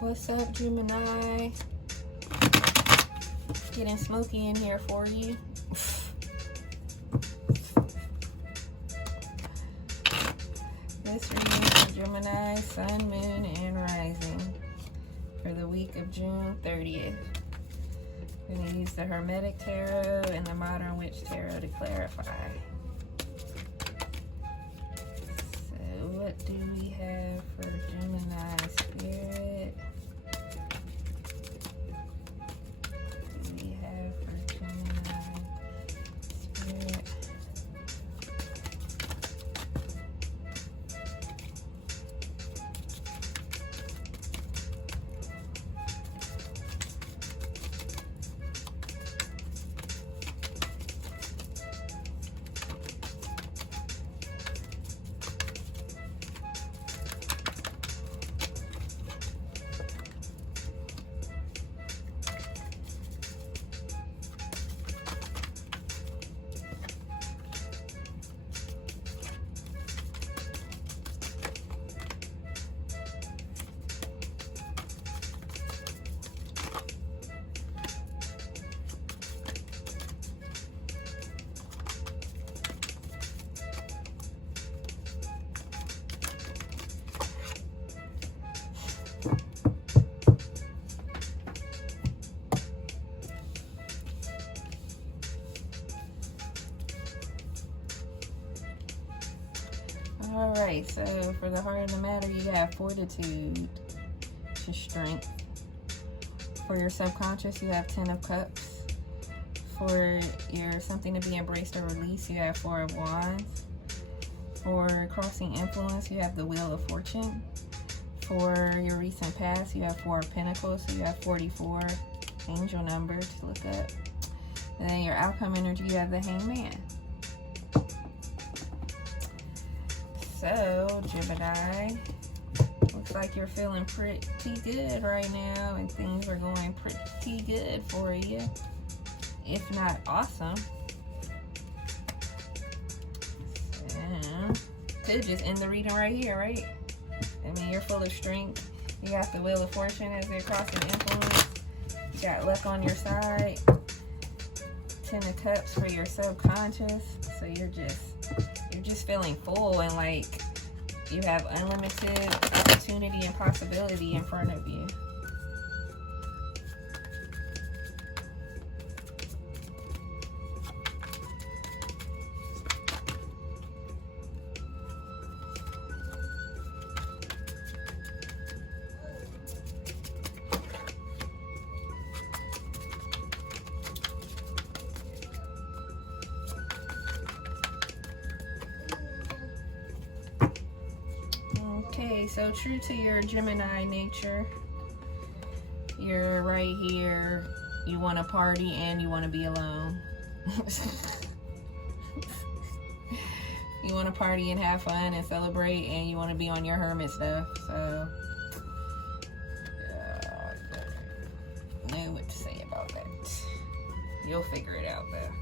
What's up, Gemini? Getting smoky in here for you. This reading for Gemini, Sun, Moon, and Rising for the week of June 30th. We're going to use the Hermetic Tarot and the Modern Witch Tarot to clarify. So what do we have for Gemini Spirit? What do we have for Gemini Spirit? Alright, so for the heart of the matter, you have fortitude to strength. For your subconscious, you have 10 of Cups. For your something to be embraced or released, you have 4 of Wands. For crossing influence, you have the Wheel of Fortune. For your recent past, you have 4 of Pentacles, so you have 44, angel number to look up. And then your outcome energy, you have the Hangman. So, Gemini, looks like you're feeling pretty good right now, and things are going pretty good for you, if not awesome. So, could just end the reading right here, right? I mean, you're full of strength. You got the Wheel of Fortune as they're crossing influence. You got luck on your side. 10 of Cups for your subconscious. So you're just feeling full, and like you have unlimited opportunity and possibility in front of you. Okay, so true to your Gemini nature, you're right here. You want to party and you want to be alone. You want to party and have fun and celebrate, and you want to be on your hermit stuff. So, know what to say about that. You'll figure it out though.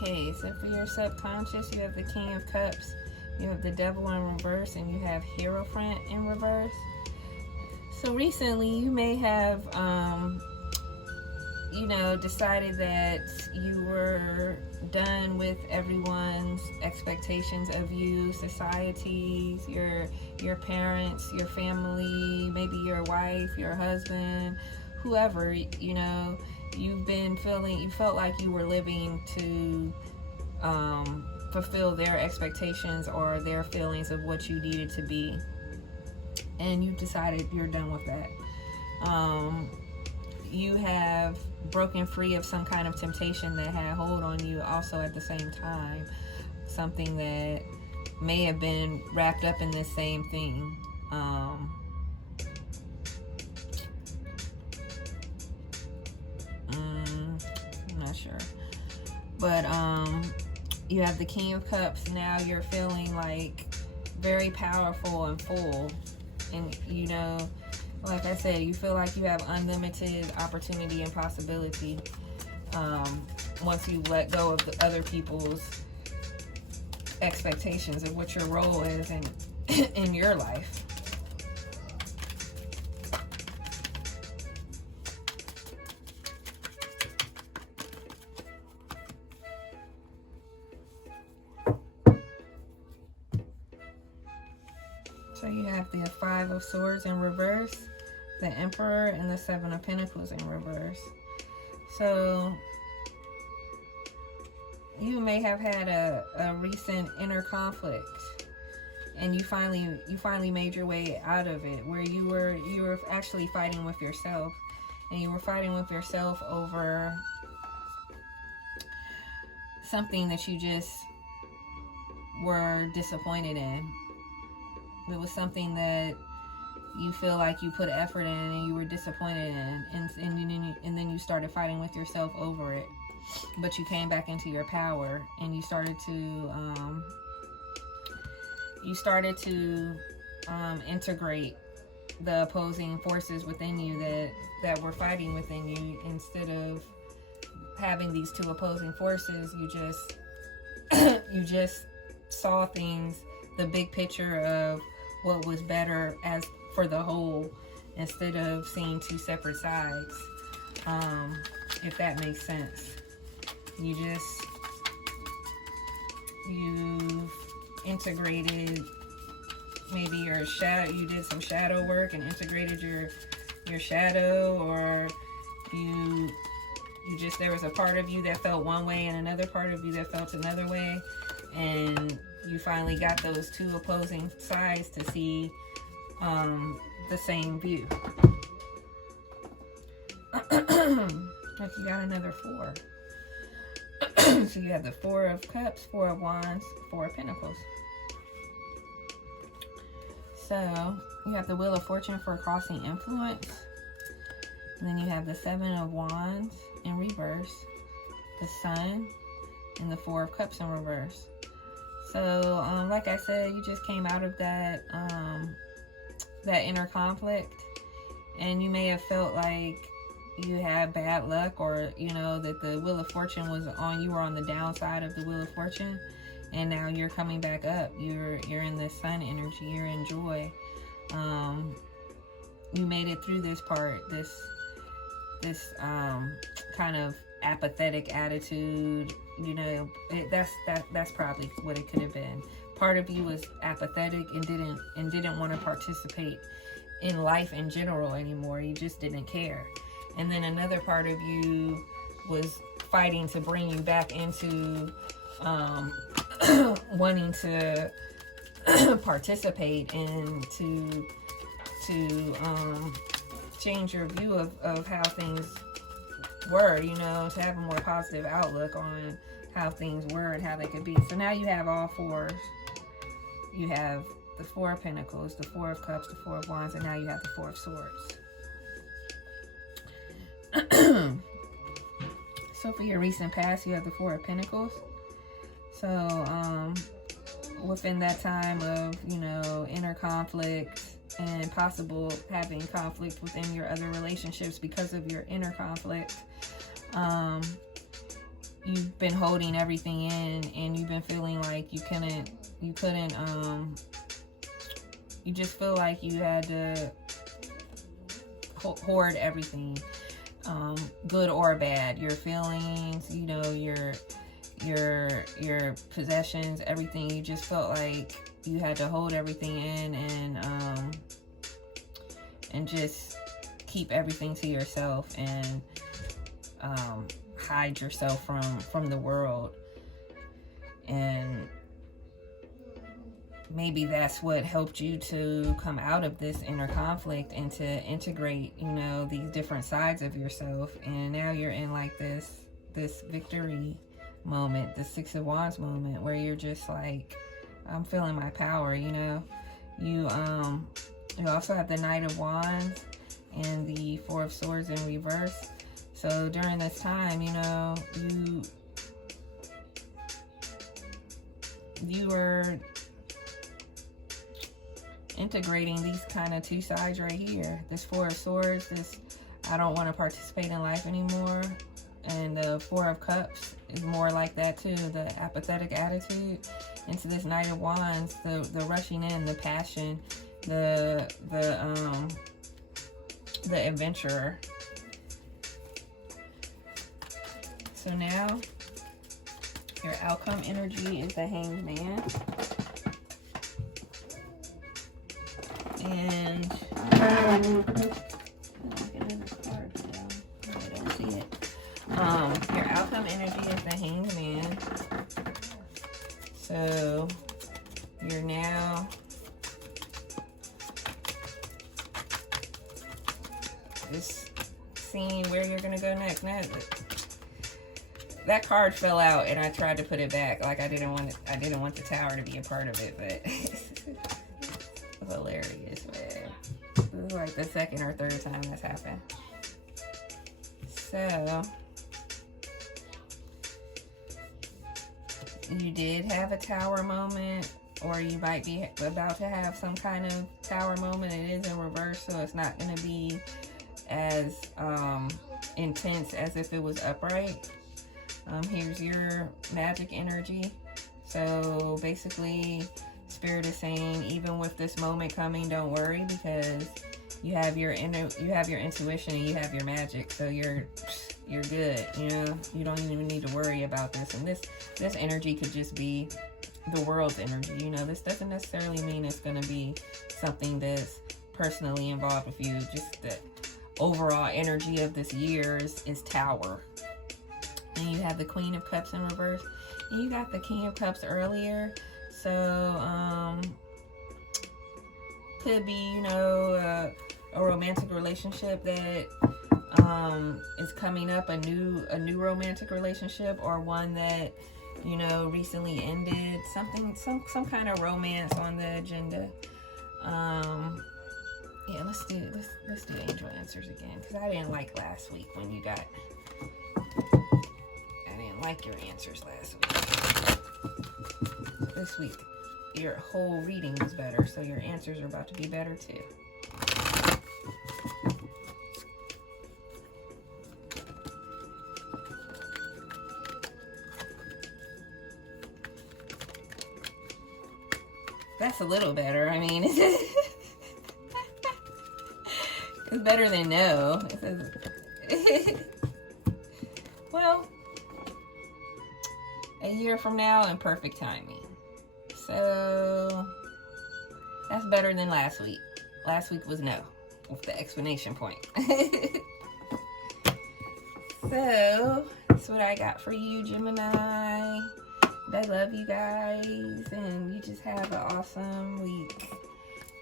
Okay, so for your subconscious, you have the King of Cups, you have the Devil in reverse, and you have Hierophant in reverse. So recently, you may have, decided that you were done with everyone's expectations of you, societies, your parents, your family, maybe your wife, your husband, whoever, you felt like you were living to fulfill their expectations or their feelings of what you needed to be, and you decided you're done with that. You have broken free of some kind of temptation that had hold on you also at the same time, something that may have been wrapped up in this same thing. I'm not sure. But you have the King of Cups. Now you're feeling like very powerful and full. And, you know, like I said, you feel like you have unlimited opportunity and possibility once you let go of the other people's expectations of what your role is in your life. So you have the Five of Swords in reverse, the Emperor, and the Seven of Pentacles in reverse. So you may have had a recent inner conflict, and you finally made your way out of it, where you were actually fighting with yourself, and you were fighting with yourself over something that you just were disappointed in. It was something that you feel like you put effort in and you were disappointed in, and then you started fighting with yourself over it. But you came back into your power, and you started to integrate the opposing forces within you that were fighting within you. Instead of having these two opposing forces, you just saw things, the big picture of what was better as for the whole, instead of seeing two separate sides. If that makes sense. You've integrated maybe your shadow. You did some shadow work and integrated your shadow, or there was a part of you that felt one way and another part of you that felt another way, and you finally got those two opposing sides to see the same view. Like you got another four. So you have the Four of Cups, Four of Wands, Four of Pentacles. So you have the Wheel of Fortune for crossing influence. And then you have the Seven of Wands in reverse, the Sun, and the Four of Cups in reverse. So, like I said, you just came out of that inner conflict, and you may have felt like you had bad luck, or you know that the Wheel of Fortune was on. You were on the downside of the Wheel of Fortune, and now you're coming back up. You're in the Sun energy. You're in joy. You made it through this part. This kind of apathetic attitude. You know, that's probably what it could have been. Part of you was apathetic and didn't want to participate in life in general anymore. You just didn't care. And then another part of you was fighting to bring you back into wanting to participate and to change your view of how things were, you know, to have a more positive outlook on how things were and how they could be. So now you have all fours. You have the Four of Pentacles, the Four of Cups, the Four of Wands, and now you have the Four of Swords. So for your recent past, you have the Four of Pentacles. So within that time of, you know, inner conflict and possible having conflict within your other relationships because of your inner conflict, you've been holding everything in, and you've been feeling like you just feel like you had to hoard everything, good or bad, your feelings, you know, your possessions, everything. You just felt like you had to hold everything in and just keep everything to yourself and hide yourself from the world. And maybe that's what helped you to come out of this inner conflict and to integrate, you know, these different sides of yourself. And now you're in like this victory moment, the Six of Wands moment, where you're just like, I'm feeling my power, you know. You also have the Knight of Wands and the Four of Swords in reverse. So during this time, you know, you are integrating these kind of two sides right here. This Four of Swords, this I don't want to participate in life anymore. And the Four of Cups is more like that too, the apathetic attitude. Into this Knight of Wands, the rushing in, the passion, the adventurer. So now your outcome energy is the Hanged Man. And I don't see it. Your outcome energy is the Hanged Man. So you're now just seeing where you're gonna go next. Now, that card fell out, and I tried to put it back. Like I didn't want the Tower to be a part of it, but hilarious, man. This is like the second or third time that's happened. So you did have a Tower moment, or you might be about to have some kind of Tower moment. It is in reverse, so it's not going to be as intense as if it was upright. Here's your magic energy. So basically, Spirit is saying, even with this moment coming, don't worry, because you have your intuition and you have your magic, so you're good. You know, you don't even need to worry about this. And this energy could just be the world's energy. You know, this doesn't necessarily mean it's going to be something that's personally involved with you. Just the overall energy of this year is Tower. And you have the Queen of Cups in reverse, and you got the King of Cups earlier. So could be, you know, a romantic relationship that is coming up, a new romantic relationship, or one that, you know, recently ended. Some kind of romance on the agenda. Yeah, let's do angel answers again, because I didn't like last week when you got. I didn't like your answers last week. This week, your whole reading was better, so your answers are about to be better too. That's a little better. I mean, it's better than no. Well, a year from now and perfect timing. So that's better than last week. Last week was no, with the explanation point. So that's what I got for you, Gemini. I love you guys, and you just have an awesome week.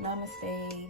Namaste.